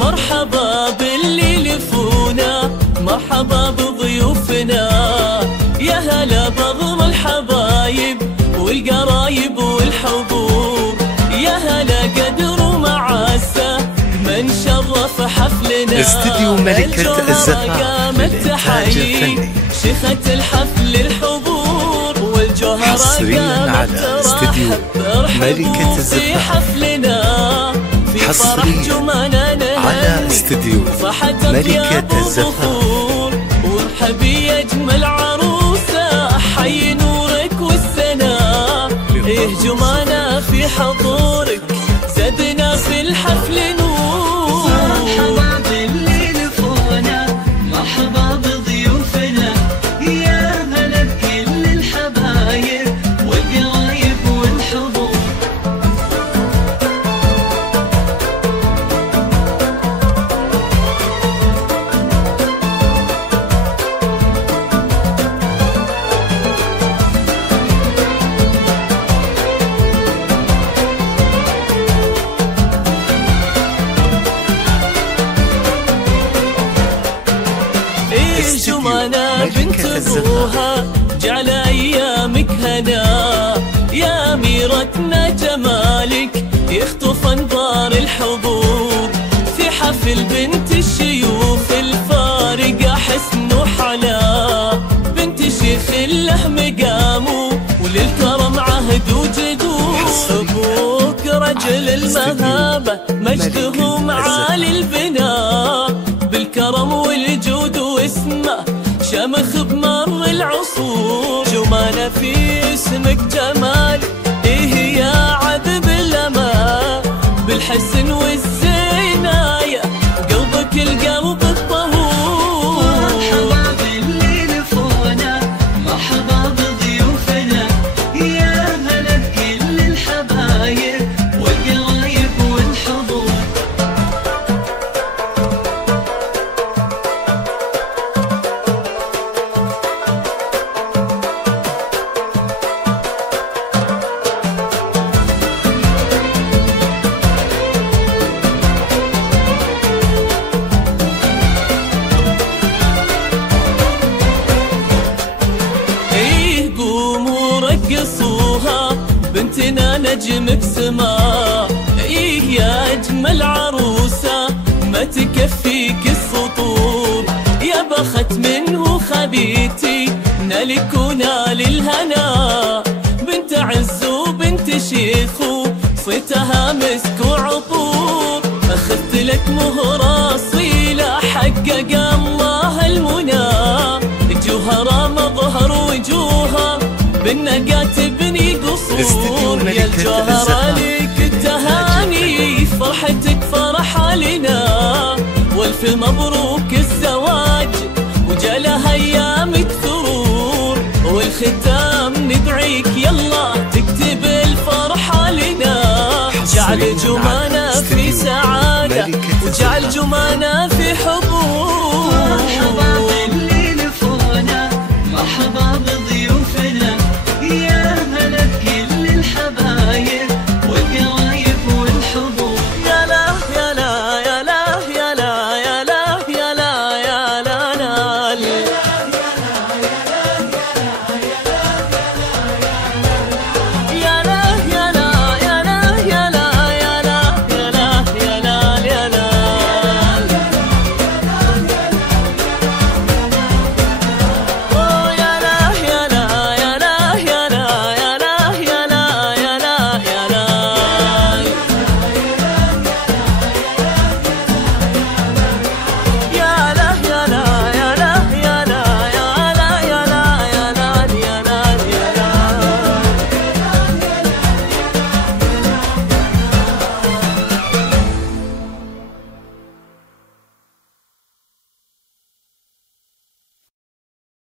مرحبا باللي لفونا، مرحبا بضيوفنا، يا هلا بغم الحبايب والقرايب والحبوب، يا هلا قدر ومعاسة من شرف حفلنا. استديو ملكة الزفاف للإنتاج الفني، شيخة الحفل الحضور والجوهرة حصريا على استديو ملكة الزفاف، حصريا على استديو ملكة الزفاف. وارحبي يا اجمل عروسة، حي نورك والسنا، ايه جمانا في حضورك زدنا في الحفل نور. مرحبا باللي لفونا، مرحبا بضيوفنا، يا هلا بكل الحبايب والقرايب والحضور. جمانة بنت ابوها جعل ايامك هنا، يا اميرتنا جمالك يخطف انظار الحبوب، في حفل بنت الشيوخ الفارقة حسن وحلا، بنت شيخ له مقام وللكرم عهد وجدود، ابوك رجل المهابة مجده معالي البناء، بالكرم والجود واسمه شمخ بمر العصور، جمانة في اسمك جمال، ايه يا عذب الامان، بالحسن والزيناية قلبك القلب الطهور. مرحبا باللي لفونا، مرحبا بضيوفنا، يا هلا بكل الحبايب والقرايب والحضور. رقصوها بنتنا نجم بسما، ايه يا اجمل عروسة ما تكفيك السطور، يا بخت منه خبيتي نالك ونال الهنا، بنت عز وبنت شيخ صيتها مسك وعطور، اخذت لك مهرة اصيلة حقق الله المنى، جوهرة مظهر وجوهها بالنقات بني قصور، يا الجوهرة ليك التهاني فرحتك فرح علينا، والف مبروك الزواج وجالها ايامك ثرور، والختام ندعيك يلا تكتب الفرحة لنا، جعل جمانة في سعادة وجعل جمانة في حبور. مرحبا باللي لفونا، مرحبا